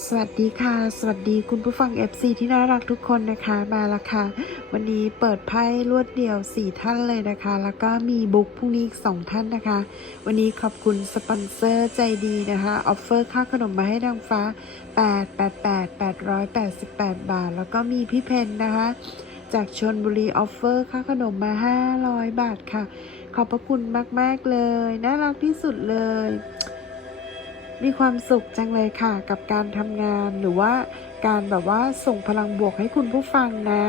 สวัสดีค่ะ สวัสดีคุณผู้ฟัง FC ที่น่ารักทุกคนนะคะมาละค่ะ วันนี้เปิดไพ่รวดเดียว 4 ท่านเลยนะคะ แล้วก็มีบุ๊กพรุ่งนี้อีก 2 ท่านนะคะ วันนี้ขอบคุณสปอนเซอร์ใจดีนะคะออฟเฟอร์ค่าขนมมาให้นางฟ้า 8 8 8 888 บาท แล้วก็มีพี่เพนนะคะ จากชนบุรีออฟเฟอร์ค่าขนมมา 500 บาทค่ะ ขอบพระคุณมาก ๆ เลย น่ารักที่สุดเลย มีความสุขจังเลยค่ะ กับการทำงานหรือว่าการแบบว่าส่งพลังบวกให้คุณผู้ฟังนะ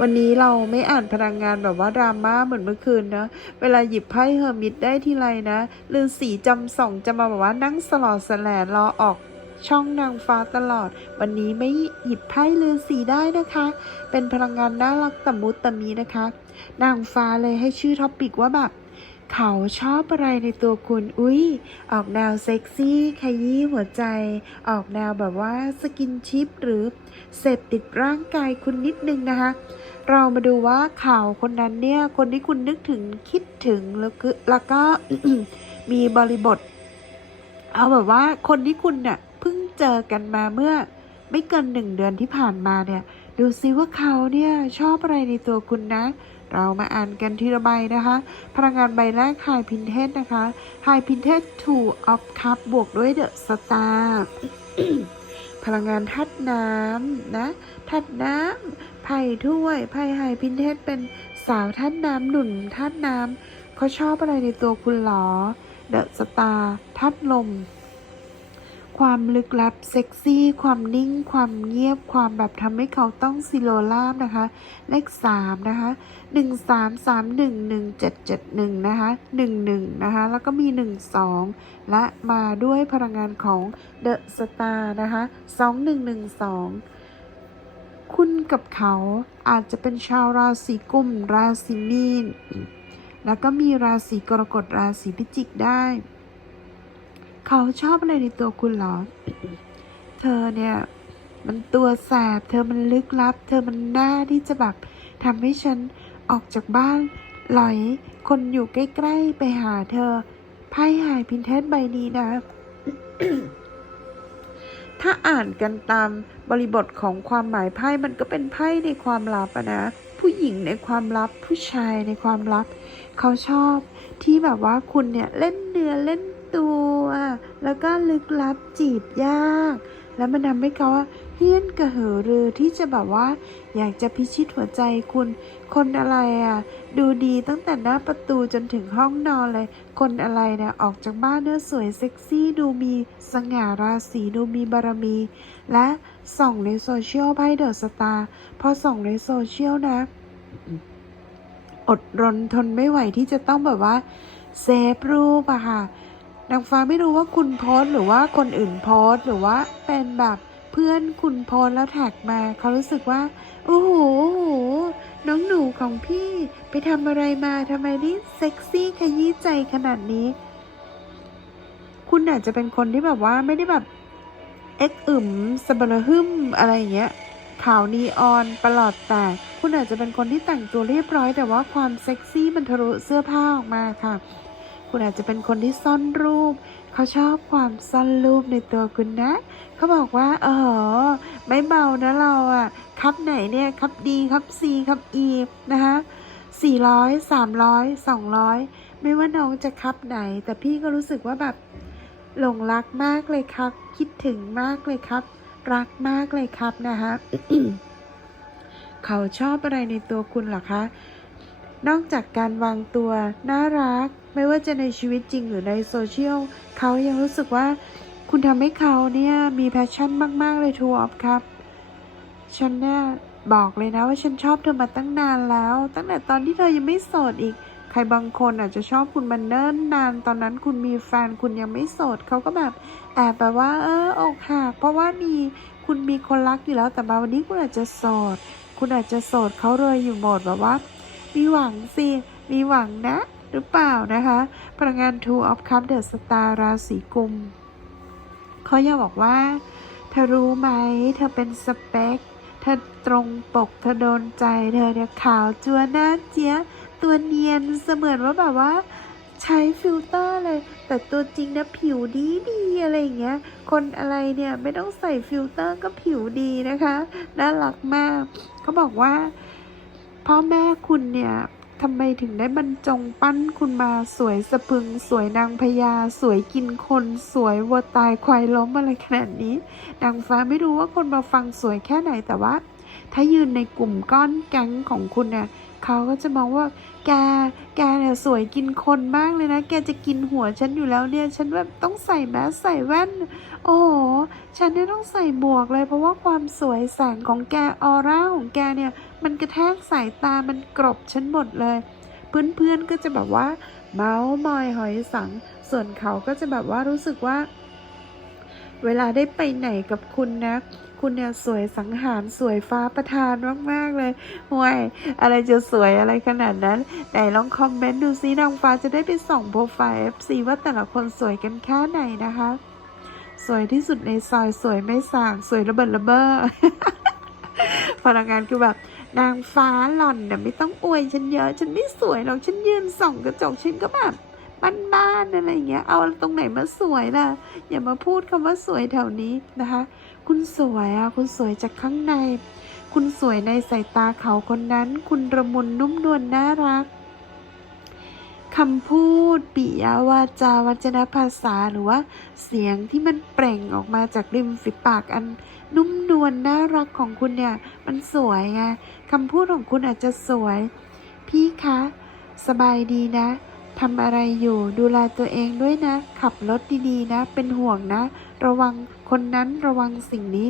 วันนี้เราไม่อ่านพลังงานแบบว่าดราม่าเหมือนเมื่อคืนนะ เวลาหยิบไพ่เฮอร์มิตได้ทีไรนะลือสีจำส่องจะมาแบบว่านั่งสลอดแสลรอออกช่องนางฟ้าตลอด วันนี้ไม่หยิบไพ่ลือสีได้นะคะ เป็นพลังงานน่ารักตะมุตตะมีนะคะ นางฟ้าเลยให้ชื่อท็อปิกว่าแบบ เขาชอบอะไรในตัวคุณ อุ้ยออกแนวเซ็กซี่ขยี้หัวใจ ออกแนวแบบว่าสกินชิปหรือเสพติดร่างกายคุณนิดนึงนะคะ เรามาดูว่าข่าวคนนั้นเนี่ย คนที่คุณนึกถึงคิดถึงแล้วก็แล้วก็มีบริบท เอาแบบว่าคนที่คุณเนี่ยเพิ่งเจอกันมาเมื่อไม่เกินหนึ่งเดือนที่ผ่านมาเนี่ย ดูซิว่าเขาเนี่ยชอบอะไรในตัวคุณนะ เรามาอ่านกันทีละใบนะคะ พลังงานใบแรกไฮพินเทสนะคะไฮพินเทส2 of cup บวกด้วยเดอะสตาร์พลังงานทัดน้ำนะทัดน้ำไพ่ถ้วยไพ่ไฮพินเทสเป็นสาวทัดน้ำหนุนทัดน้ำเขาชอบอะไรในตัวคุณหรอเดอะสตาร์ทัดลม ความลึกลับเซ็กซี่ ความนิ่ง ความเงียบ ความแบบทำให้เขาต้องซิโลลาบนะคะ เลขสามนะคะหนึ่งสามสามหนึ่งหนึ่งเจ็ดเจ็ดหนึ่งนะคะหนึ่งหนึ่งนะคะ แล้วก็มีหนึ่งสองและมาด้วยพลังงานของเดอะสตาร์นะคะสองหนึ่งหนึ่งสองคุณกับเขาอาจจะเป็นชาวราศีกุม ราศีมีน แล้วก็มีราศีกรกฎ ราศีพิจิกได้ เขาชอบอะไรในตัวคุณเหรอ เธอเนี่ย มันตัวแสบ เธอมันลึกลับ เธอมันน่าที่จะแบบทำให้ฉันออกจากบ้านหลอย คนอยู่ใกล้ๆไปหาเธอ ไพ่หายพินเทสใบนี้นะ ถ้าอ่านกันตามบริบทของความหมายไพ่ มันก็เป็นไพ่ในความลับนะ ผู้หญิงในความลับ ผู้ชายในความลับ เขาชอบที่แบบว่าคุณเนี่ยเล่นเนื้อเล่น ตัว แล้วก็ลึกลับจีบยาก แล้วมันทำให้เขาเฮี้ยนกระหือรือที่จะแบบว่า อยากจะพิชิตหัวใจคุณ คนอะไรอะ ดูดีตั้งแต่หน้าประตูจนถึงห้องนอนเลย คนอะไรเนี่ยออกจากบ้านเนื้อสวยเซ็กซี่ดูมีสง่าราศีดูมีบารมี และส่องในโซเชียลไพ่เดอะสตาร์พอส่องในโซเชียลนะ อดรนทนไม่ไหวที่จะต้องแบบว่าเซฟรูปอะค่ะ นางฟ้าไม่รู้ว่าคุณโพสหรือว่าคนอื่นโพสหรือว่าเป็นแบบเพื่อนคุณโพสแล้วแท็กมา เขารู้สึกว่า โอ้โหโน้องหนูของพี่ไปทำอะไรมาทำไมนี่เซ็กซี่ขยี้ใจขนาดนี้ คุณอาจจะเป็นคนที่แบบว่าไม่ได้แบบเอ็กอึมสบระหึมอะไรอย่างเงี้ยขาวนีออนประหลอดแต่คุณอาจจะเป็นคนที่แต่งตัวเรียบร้อย แต่ว่าความเซ็กซี่มันทะลุเสื้อผ้าออกมาค่ะ คุณอาจจะเป็นคนที่ซ่อนรูป เขาชอบความซ่อนรูปในตัวคุณนะ เขาบอกว่าเออไม่เบานะเราอะครับไหนเนี่ยครับดีครับซีครับอีนะคะสี่ร้อยสามร้อยสองร้อยไม่ว่าน้องจะครับไหน แต่พี่ก็รู้สึกว่าแบบหลงรักมากเลยครับ คิดถึงมากเลยครับ รักมากเลยครับนะคะเขาชอบอะไรในตัวคุณหรอคะ นอกจากการวางตัว น่ารัก ไม่ว่าจะในชีวิตจริงหรือในโซเชียลเขายังรู้สึกว่าคุณทำให้เขาเนี่ยมีแพชชั่นมาก ๆ เลยทูออฟครับ ฉันเนี่ยบอกเลยนะว่าฉันชอบเธอมาตั้งนานแล้ว ตั้งแต่ตอนที่เธอยังไม่โสดอีก ใครบางคนอาจจะชอบคุณมาเนิ่นนาน ตอนนั้นคุณมีแฟนคุณยังไม่โสดเขาก็แบบแอบแบบว่า เอออกหักเพราะว่ามีคุณมีคนรักอยู่แล้วแต่มาวันนี้คุณอาจจะโสด คุณอาจจะโสดเขาเลยอยู่หมดแบบว่า มีหวังสิ มีหวังนะ หรือเปล่านะคะพลังงาน Two of Cups The Star ราศีกุมเขาอยากบอกว่า เธอรู้ไหม เธอเป็นสเปค เธอตรงปก เธอโดนใจ เธอเนี่ยขาวจัวหน้าเจี๊ยตัวเนียนเสมือนว่าแบบว่าใช้ฟิลเตอร์เลย แต่ตัวจริงนะผิวดีดีอะไรอย่างเงี้ย คนอะไรเนี่ยไม่ต้องใส่ฟิลเตอร์ก็ผิวดีนะคะ น่ารักมาก เขาบอกว่าพ่อแม่คุณเนี่ย ทำไมถึงได้บรรจงปั้นคุณมาสวยสะพึง สวยนางพญาสวยกินคน สวยวัวตายควายล้มอะไรขนาดนี้นางฟ้าไม่รู้ว่าคนมาฟังสวยแค่ไหนแต่ว่า ถ้ายืนในกลุ่มก้อนแก๊งของคุณเนี่ยเขาก็จะมองว่าแกแกเนี่ยสวยกินคนมากเลยนะ แกจะกินหัวฉันอยู่แล้วเนี่ย ฉันแบบต้องใส่แมสใส่แว่น โอ้โห ฉันเนี่ยต้องใส่หมวกเลย เพราะว่าความสวยแสงของแกออร่าของแกเนี่ย มันกระแทกสายตามันกรบฉันหมดเลย เพื่อนๆก็จะแบบว่า เมาส์มอยหอยสัง ส่วนเขาก็จะแบบว่ารู้สึกว่า เวลาได้ไปไหนกับคุณนะคุณเนี่ยสวยสังหารสวยฟ้าประทานมากๆเลยห่วยอะไรจะสวยอะไรขนาดนั้นไหนลองคอมเมนต์ดูซิน้องฟ้าจะได้ไปส่องโปรไฟล์ FC ว่าแต่ละคนสวยกันแค่ไหนนะคะ สวยที่สุดในซอยสวยไม่สางสวยระเบิดระเบ้อ พนักงานคือแบบนางฟ้าหล่อนเนี่ยไม่ต้องอวยฉันเยอะ ฉันไม่สวยหรอกฉันยืนส่องกระจกฉันก็แบบบ้านๆอะไรอย่างเงี้ย เอาตรงไหนมาสวยล่ะ อย่ามาพูดคำว่าสวยแถวนี้นะคะ คุณสวยอะ คุณสวยจากข้างใน คุณสวยในสายตาเขาคนนั้น คุณระมุนนุ่มนวลน่ารักคำพูดปิยวาจาวัจนภาษาหรือว่า เสียงที่มันเปล่งออกมาจากริมฝีปากอัน นุ่มนวลน่ารักของคุณเนี่ย มันสวยไงคำพูดของคุณอาจจะสวย พี่คะ สบายดีนะทำอะไรอยู่ดูแลตัวเองด้วยนะ ขับรถดีๆนะ เป็นห่วงนะ ระวังคนนั้นระวังสิ่งนี้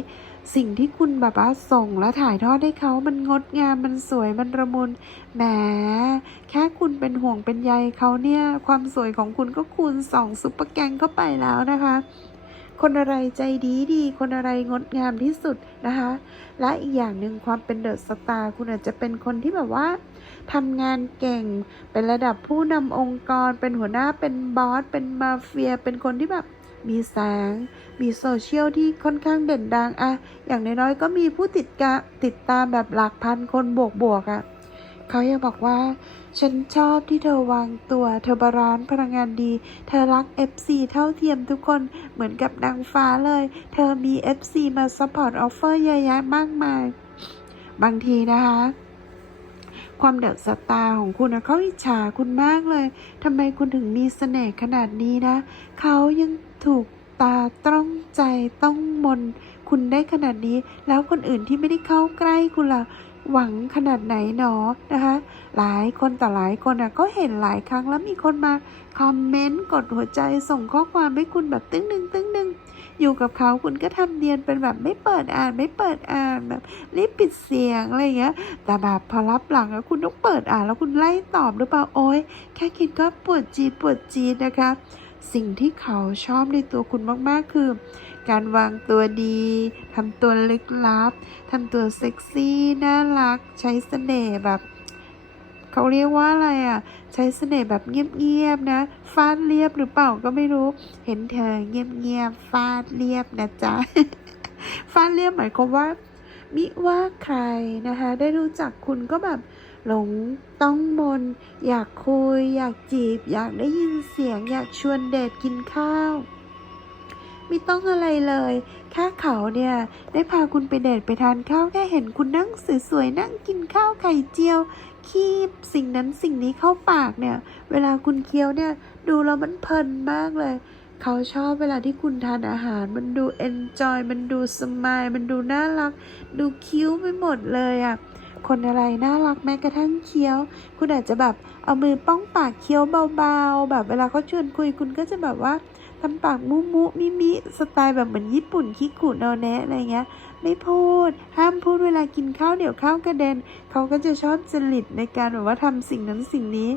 สิ่งที่คุณแบบว่าส่งและถ่ายทอดให้เขามันงดงามมันสวยมันระมุนแหมแค่คุณเป็นห่วงเป็นใยเขาเนี่ย ความสวยของคุณก็คูณสองซุปเปอร์แกงเข้าไปแล้วนะคะ คนอะไรใจดีดี คนอะไรงดงามที่สุดนะคะ และอีกอย่างหนึ่งความเป็นเดอะสตาร์คุณอาจจะเป็นคนที่แบบว่าทำงานเก่ง เป็นระดับผู้นำองค์กร เป็นหัวหน้าเป็นบอส เป็นมาเฟีย เป็นคนที่แบบมีแสง มีโซเชียลที่ค่อนข้างเด่นดังอะอย่างน้อยๆก็มีผู้ติดกะติดตามแบบหลักพันคนบวกๆอะ เขายังบอกว่า ฉันชอบที่เธอวางตัว เธอบาลานซ์พลังงานดี เธอรัก FC เท่าเทียมทุกคนเหมือนกับนางฟ้าเลย เธอมี FC มาซัพพอร์ตออฟเฟอร์เยอะแยะมากมาย บางทีนะคะความเดอะสตาร์ของคุณนะเขาอิจฉาคุณมากเลย ทำไมคุณถึงมีเสน่ห์ขนาดนี้นะ เขายังถูกตาต้องใจต้องมน คุณได้ขนาดนี้ แล้วคนอื่นที่ไม่ได้เข้าใกล้คุณล่ะ หวังขนาดไหนหนอนะคะ หลายคนต่อหลายคนอะก็เห็นหลายครั้งแล้วมีคนมาคอมเมนต์กดหัวใจส่งข้อความให้คุณแบบตึ้งหนึ่งตึ้งหนึ่งอยู่กับเขาคุณก็ทำเนียนเป็นแบบไม่เปิดอ่านไม่เปิดอ่านแบบรีบปิดเสียงอะไรเงี้ย แต่แบบพอรับหลังแล้วคุณต้องเปิดอ่านแล้วคุณไล่ตอบหรือเปล่าโอ๊ยแค่คิดก็ปวดจีปวดจีนะคะ สิ่งที่เขาชอบในตัวคุณมาก ๆ คือ การวางตัวดีทำตัวลึกลับทำตัวเซ็กซี่น่ารัก ใช้เสน่ห์แบบเขาเรียกว่าอะไรอะ ใช้เสน่ห์แบบเงียบๆนะ ฟาดเรียบหรือเปล่าก็ไม่รู้ เห็นเธอเงียบๆฟาดเรียบนะจ๊ะ ฟาดเรียบหมายความว่า มิว่าใครนะคะ ได้รู้จักคุณก็แบบ หลงต้องมน อยากคุย อยากจีบ อยากได้ยินเสียง อยากชวนเดทกินข้าว ไม่ต้องอะไรเลย แค่เขาเนี่ย ได้พาคุณไปเดทไปทานข้าวแค่เห็นคุณนั่งสวยๆนั่งกินข้าวไข่เจียว คีบสิ่งนั้นสิ่งนี้เข้าปากเนี่ย เวลาคุณเคี้ยวเนี่ย ดูแล้วมันเพลินมากเลยเขาชอบเวลาที่คุณทานอาหาร มันดูเอนจอยมันดูสมายมันดูน่ารัก ดูคิ้วไปหมดเลยอะ่ะ คนอะไรน่ารักแม้กระทั่งเคี้ยว คุณอาจจะแบบเอามือป้องปากเคี้ยวเบาๆ แบบเวลาเขาชวนคุยคุณก็จะแบบว่าทำปากมุมุมิมิสไตล์แบบเหมือนญี่ปุ่นคิกุโนเนะอะไรเงี้ย ไม่พูด ห้ามพูดเวลากินข้าวเดี๋ยวข้าวกระเด็นเขาก็จะชอบจริตในการแบบว่าทำสิ่งนั้นสิ่งนี้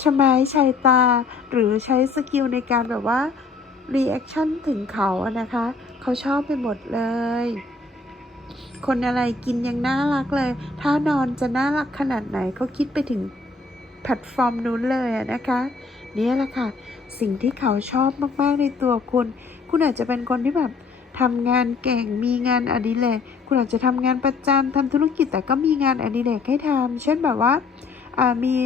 ชะไม้ชายตา หรือใช้สกิลในการแบบว่ารีแอคชั่นถึงเขาอะนะคะ เขาชอบไปหมดเลย คนอะไรกินยังน่ารักเลย ถ้านอนจะน่ารักขนาดไหนเขาคิดไปถึงแพลตฟอร์มนู้นเลยนะคะเนี่ยแหละค่ะ สิ่งที่เขาชอบมากๆในตัวคุณ คุณอาจจะเป็นคนที่แบบทำงานเก่งมีงานอดิเรกคุณอาจจะทำงานประจำทำธุรกิจแต่ก็มีงานอดิเรกให้ทำเช่นแบบว่าอ่ามี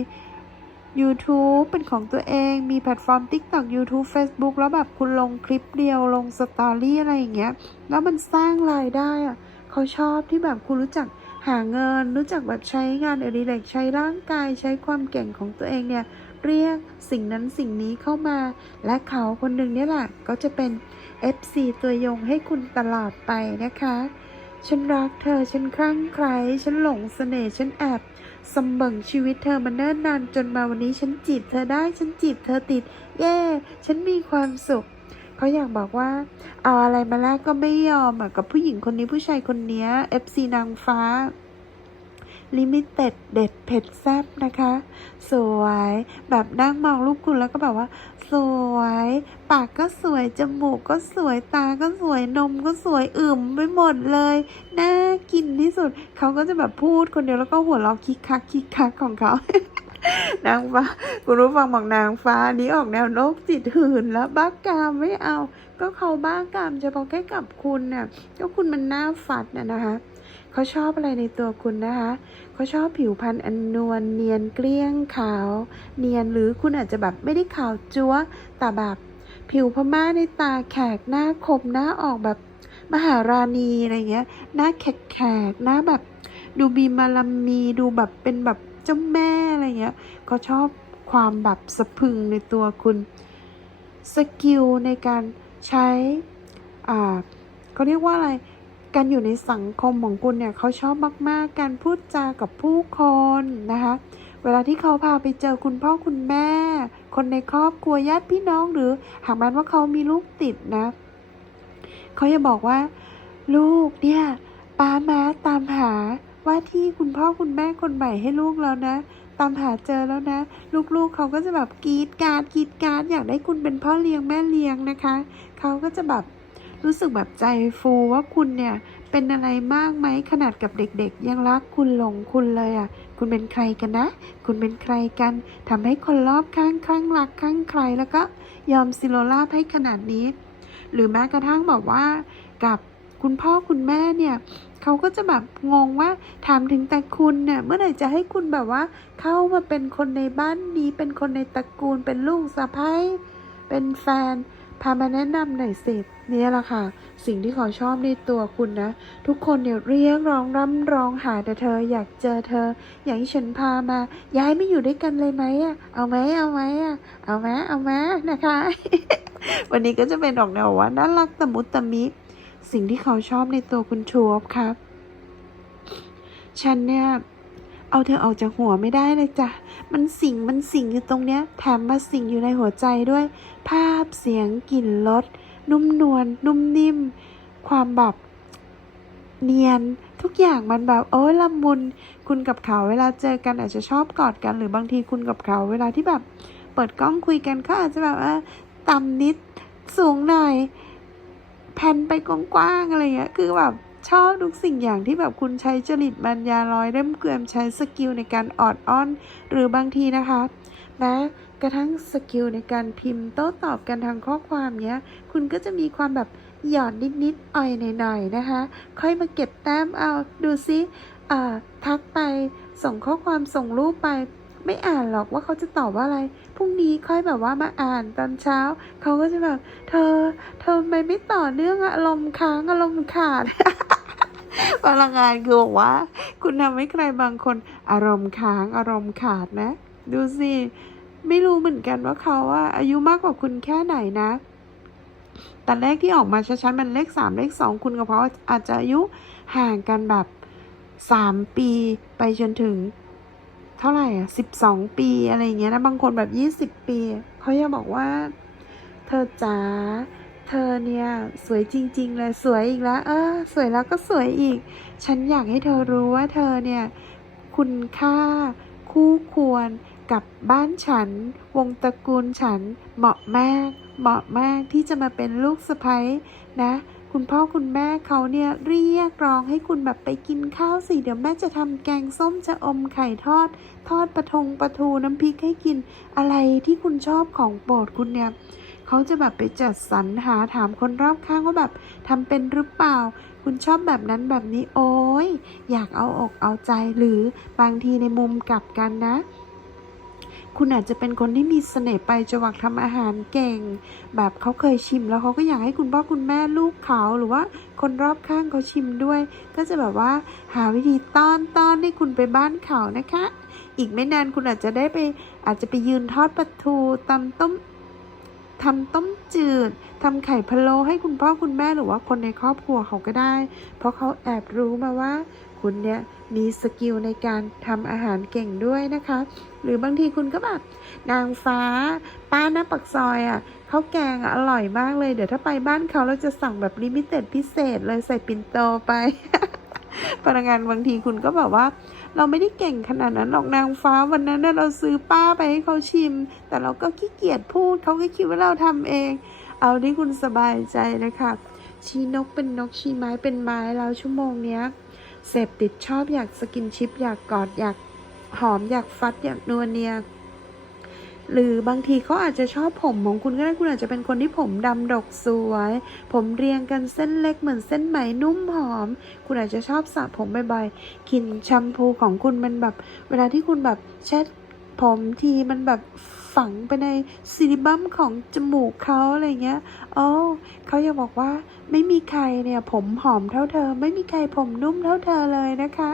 YouTube เป็นของตัวเอง มีแพลตฟอร์ม TikTok YouTube Facebook แล้วแบบคุณลงคลิปเดียวลงสตอรี่อะไรอย่างเงี้ย แล้วมันสร้างรายได้อะ เขาชอบที่แบบคุณรู้จักหาเงิน รู้จักแบบใช้งานอดิเรกใช้ร่างกายใช้ความเก่งของตัวเองเนี่ยเรียกสิ่งนั้นสิ่งนี้เข้ามา และเขาคนหนึ่งเนี่ยแหละก็จะเป็น FC ตัวยงให้คุณตลอดไปนะคะ ฉันรักเธอ ฉันคลั่งไคล้ฉันหลงเสน่ห์ฉันแอบสมบิงชีวิตเธอมาเนิ่นนานจนมาวันนี้ฉันจีบเธอได้ ฉันจีบเธอติด เย้ฉันมีความสุข เขาอยากบอกว่า เอาอะไรมาแลกก็ไม่ยอมอะกับผู้หญิงคนนี้ผู้ชายคนนี้ FC นางฟ้าลิมิเต็ดเด็ดเผ็ดแซ่บนะคะ สวย แบบนั่งมองรูปคุณแล้วก็แบบว่า สวย ปากก็สวย จมูกก็สวยตาก็สวยนมก็สวยอึมไปหมดเลย น่ากินที่สุด เขาก็จะแบบพูดคนเดียวแล้วก็หัวเราะคิกคักคิกคักของเขา นางฟ้าคุณรู้ฟังบอกนางฟ้านี้ออกแนวโรคจิตหื่นแล้วบ้ากามไม่เอา ก็เขาบ้ากามเฉพาะแค่กับคุณน่ะก็คุณมันหน้าฟัดน่ะนะคะเขาชอบอะไรในตัวคุณนะคะเขาชอบผิวพรรณอันนวลเนียนเกลี้ยงขาว เนียนหรือคุณอาจจะแบบไม่ได้ขาวจั๊วแต่แบบ ผิวพม่าในตาแขกหน้าคมหน้าออกแบบมหาราณีอะไรเงี้ย หน้าแขกแขกหน้าแบบ ดูมีมาลามีดูแบบเป็นแบบ จ้าแม่อะไรเงี้ยเขาชอบความแบบสะพึงในตัวคุณสกิลในการใช้อ่าเขาเรียกว่าอะไรการอยู่ในสังคมของคุณเนี่ยเขาชอบมาก ๆ การพูดจากับผู้คนนะคะเวลาที่เขาพาไปเจอคุณพ่อคุณแม่ คนในครอบครัวญาติพี่น้องหรือหากแม้ว่าเขามีลูกติดนะเขาจะบอกว่า ลูกเนี่ยป้ามาตามหา ว่าที่คุณพ่อคุณแม่คนใหม่ให้ลูกแล้วนะ ตามหาเจอแล้วนะ ลูกๆเขาก็จะแบบกรีดกราดกรีดกราดอยากได้คุณเป็นพ่อเลี้ยงแม่เลี้ยงนะคะ เขาก็จะแบบรู้สึกแบบใจฟูว่าคุณเนี่ยเป็นอะไรมากไหมขนาดกับเด็กๆ ยังรักคุณหลงคุณเลยอะ คุณเป็นใครกันนะ คุณเป็นใครกันทำให้คนรอบข้างคลั่งรักคลั่งใครแล้วก็ยอมซิโลลาบให้ขนาดนี้ หรือแม้กระทั่งบอกว่ากับ คุณพ่อคุณแม่เนี่ยเขาก็จะแบบงงว่าถามถึงแต่คุณเนี่ยเมื่อไหร่จะให้คุณแบบว่า เข้ามาเป็นคนในบ้านนี้ เป็นคนในตระกูล เป็นลูกสะใภ้เป็นแฟนพามาแนะนำหน่อยสิเนี่ยแหละค่ะ สิ่งที่เขาชอบในตัวคุณนะ ทุกคนเนี่ยเรียกร้องร่ำร้องหาแต่เธอ อยากเจอเธอ อยากให้ฉันพามา ย้ายไม่อยู่ด้วยกันเลยไหมอะเอาไหมเอาไหมอะเอาไหมเอาไหมนะคะ วันนี้ก็จะเป็นดอกแนวว่าน่ารักตะมุตะมิ สิ่งที่เขาชอบในตัวคุณชูบครับ ฉันเนี่ย เอาเธอออกจากหัวไม่ได้เลยจ้ะ มันสิงมันสิงอยู่ตรงเนี้ย แถมมาสิงอยู่ในหัวใจด้วย ภาพเสียงกลิ่นรสนุ่มนวลนุ่มนิ่ม ความแบบเนียนทุกอย่างมันแบบโอ้ยละมุน คุณกับเขาเวลาเจอกันอาจจะชอบกอดกัน หรือบางทีคุณกับเขา เวลาที่แบบ เปิดกล้องคุยกันก็อาจจะแบบว่าต่ำนิดสูงหน่อย แผ่นไปกว้างๆอะไรเงี้ยคือแบบชอบทุกสิ่งอย่างที่แบบคุณใช้จริตบรรยาลอยเล่มเกวียมใช้สกิลในการออดอ้อน หรือบางทีนะคะแม้กระทั่งสกิลในการพิมพ์โต้ตอบกันทางข้อความเนี้ย คุณก็จะมีความแบบหยอดนิดๆอ่อยหน่อยๆนะคะ ค่อยมาเก็บแต้มเอาดูซิอ่าทักไปส่งข้อความส่งรูปไป ไม่อ่านหรอกว่าเขาจะตอบว่าอะไร พรุ่งนี้ค่อยแบบว่ามาอ่านตอนเช้า เขาก็จะแบบ เธอ เธอทำไมไม่ต่อเนื่องอะอารมณ์ค้างอารมณ์ขาดพลังงานคือบอกว่า คุณทำให้ใครบางคนอารมณ์ค้างอารมณ์ขาดนะ ดูสิไม่รู้เหมือนกันว่าเขาว่า อายุมากกว่าคุณแค่ไหนนะแต่เลขที่ออกมาชัดๆมันเลขสามเลขสองคุณกับเขาอาจจะอายุห่างกันแบบสามปีไปจนถึง เท่าไหร่อะสิบสองปีอะไรเงี้ยนะบางคนแบบยี่สิบปี เขาจะบอกว่า เธอจ๋าเธอเนี่ย สวยจริง ๆ เลยสวยอีกแล้ว เออ สวยแล้วก็สวยอีก ฉันอยากให้เธอรู้ว่าเธอเนี่ย คุณค่า คู่ควรกับบ้านฉัน วงตระกูลฉันเหมาะมาก เหมาะมากที่จะมาเป็นลูกสะใภ้นะ คุณพ่อคุณแม่เขาเนี่ยเรียกร้องให้คุณแบบไปกินข้าวสิ เดี๋ยวแม่จะทำแกงส้มจะอมไข่ทอด ทอดปลาทงปลาทูน้ำพริกให้กินอะไรที่คุณชอบของโปรดคุณเนี่ยเขาจะแบบไปจัดสรรหาถามคนรอบข้างว่าแบบทำเป็นหรือเปล่า คุณชอบแบบนั้นแบบนี้โอ้ยอยากเอาอกเอาใจหรือบางทีในมุมกลับกันนะ คุณอาจจะเป็นคนที่มีเสน่ห์ไปจังหวักทำอาหารเก่ง แบบเขาเคยชิมแล้วเขาก็อยากให้คุณพ่อคุณแม่ลูกเขาหรือว่าคนรอบข้างเขาชิมด้วย ก็จะแบบว่าหาวิธีต้อนต้อนให้คุณไปบ้านเขานะคะ อีกไม่นานคุณอาจจะได้ไปอาจจะไปยืนทอดปลาทูตำต้มทำต้มจืดทำไข่พะโล้ให้คุณพ่อคุณแม่หรือว่าคนในครอบครัวเขาก็ได้ เพราะเขาแอบรู้มาว่าคุณเนี่ย มีสกิลในการทำอาหารเก่งด้วยนะคะ หรือบางทีคุณก็แบบนางฟ้า ป้าหน้าปักซอยอะ่ะข้าวแกงอร่อยมากเลย เดี๋ยวถ้าไปบ้านเขาเราจะสั่งแบบลิมิเต็ดพิเศษเลยใส่ปิ่นโตไป พนักงานบางทีคุณก็แบบว่า เราไม่ได้เก่งขนาดนั้นหรอกนางฟ้าวันนั้นเราซื้อป้าไปให้เขาชิม แต่เราก็ขี้เกียจพูดเขาก็คิดว่าเราทำเอง เอาที่คุณสบายใจนะคะ ชี้นกเป็นนกชี้ไม้เป็นไม้แล้วชั่วโมงเนี้ย เสพติดชอบอยากสกินชิป อยากกอดอยากหอมอยากฟัดอยากนัวเนีย หรือบางทีเขาอาจจะชอบผมของคุณก็ได้คุณอาจจะเป็นคนที่ผมดำดกสวย ผมเรียงกันเส้นเล็กเหมือนเส้นไหมนุ่มหอม คุณอาจจะชอบสระผมบ่อยๆกลิ่นแชมพูของคุณมันแบบ เวลาที่คุณแบบเช็ดผมทีมันแบบ ฝังไปในซิลิบัมของจมูกเขาอะไรเงี้ยอ๋อเขายากบอกว่าไม่มีใครเนี่ยผมหอมเท่าเธอ ไม่มีใครผมนุ่มเท่าเธอเลยนะคะ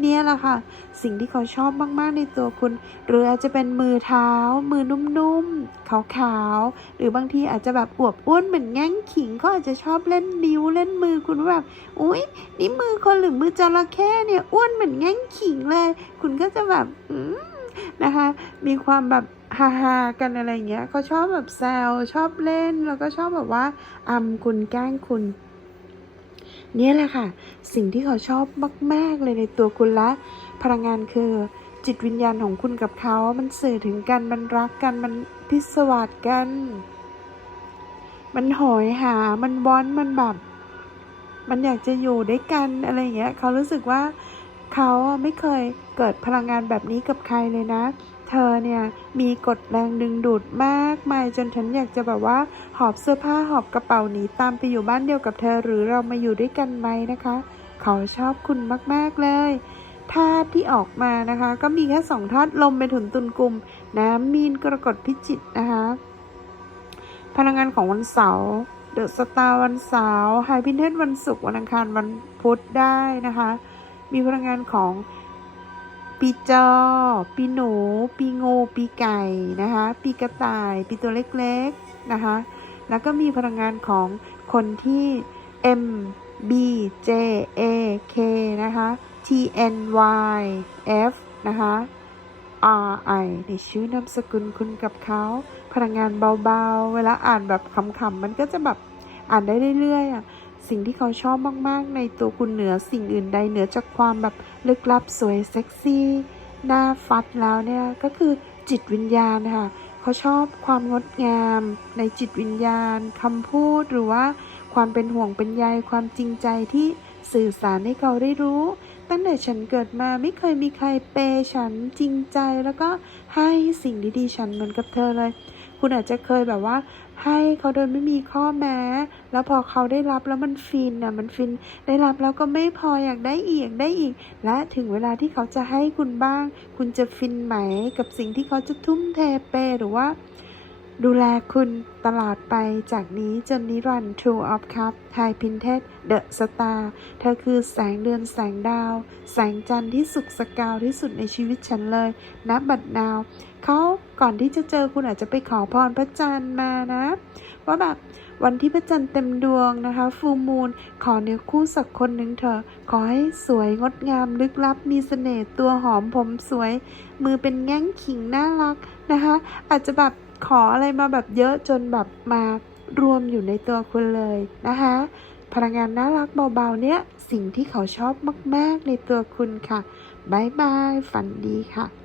เนี่ยแหละค่ะ สิ่งที่เขาชอบมากๆในตัวคุณ หรืออาจจะเป็นมือเท้า มือนุ่มๆขาวๆหรือบางทีอาจจะแบบอวบอ้วนเหมือนแง่งขิงเขาอาจจะชอบเล่นนิ้วเล่นมือคุณแบบอุ๊ยนี่มือคนหรือมือจระเข้เนี่ยอ้วนเหมือนแง่งขิงเลย คุณก็จะแบบอืมนะคะ มีความแบบ ฮาฮากันอะไรเงี้ยเขาชอบแบบแซวชอบเล่นแล้วก็ชอบแบบว่าอำคุณแกล้งคุณเนี่ยแหละค่ะ สิ่งที่เขาชอบมาก ๆ เลยในตัวคุณละ พลังงานคือจิตวิญญาณของคุณกับเขา มันสื่อถึงกัน มันรักกัน มันพิศวาสกัน มันหอยหา มันวอนมันแบบ มันอยากจะอยู่ด้วยกันอะไรอย่างเงี้ย เขารู้สึกว่าเขาไม่เคยเกิดพลังงานแบบนี้กับใครเลยนะ เธอเนี่ยมีกฎแรงดึงดูดมากมายจนฉันอยากจะแบบว่า หอบเสื้อผ้าหอบกระเป๋าหนีตามไปอยู่บ้านเดียวกับเธอหรือเรามาอยู่ด้วยกันไหมนะคะ เขาชอบคุณมากๆเลยธาตุที่ออกมานะคะ ก็มีแค่สองธาตุลมเป็นถุนตุนกลุ่ม น้ำมีนกรกฎพิจิตนะคะพลังงานของวันเสาร์เดอะสตาร์วันเสาร์ไฮพินเทสวันศุกร์วันอังคารวันพุธได้นะคะ มีพลังงานของ ปีจอ ปีหนู ปีงูปีไก่นะคะ ปีกระต่าย ปีตัวเล็กๆนะคะ แล้วก็มีพลังงานของคนที่ M B J A K นะคะ T N Y F นะคะ R I ในชื่อนามสกุลคุณกับเขาพลังงานเบาๆ เวลาอ่านแบบขำๆ มันก็จะแบบอ่านได้เรื่อยๆอะ สิ่งที่เขาชอบมากๆ ในตัวคุณเหนือสิ่งอื่นใดเหนือจากความแบบลึกลับสวยเซ็กซี่หน้าฟัดแล้วเนี่ยก็คือจิตวิญญาณนะคะเขาชอบความงดงามในจิตวิญญาณคำพูดหรือว่าความเป็นห่วงเป็นใยความจริงใจที่สื่อสารให้เขาได้รู้ ตั้งแต่ฉันเกิดมาไม่เคยมีใครเปย์ฉันจริงใจแล้วก็ให้สิ่งดีๆฉันเหมือนกับเธอเลย คุณอาจจะเคยแบบว่า ให้เขาโดยไม่มีข้อแม้ แล้วพอเขาได้รับแล้วมันฟินอะมันฟินได้รับแล้วก็ไม่พออยากได้อีกได้อีก และถึงเวลาที่เขาจะให้คุณบ้าง คุณจะฟินไหมกับสิ่งที่เขาจะทุ่มเทเปหรือว่า ดูแลคุณตลอดไปจากนี้จนนิรันดร์ True of Cup ไทยพินเทส The Star เธอคือแสงเดือนแสงดาว แสงจันทร์ที่สุกสกาวที่สุดในชีวิตฉันเลยนับบัดนาว เขาก่อนที่จะเจอคุณอาจจะไปขอพรพระจันทร์มานะ ว่าแบบวันที่พระจันทร์เต็มดวงนะคะฟูมูลขอเนื้อคู่สักคนหนึ่งเถอะขอให้สวยงดงามลึกลับมีเสน่ห์ตัวหอมผมสวย มือเป็นแง่งขิงน่ารักนะคะ อาจจะแบบ ขออะไรมาแบบเยอะจนแบบมารวมอยู่ในตัวคุณเลยนะคะ พลังงานน่ารักเบาๆ เนี้ยสิ่งที่เขาชอบมาก ๆ ในตัวคุณค่ะบายบาย ฝันดีค่ะ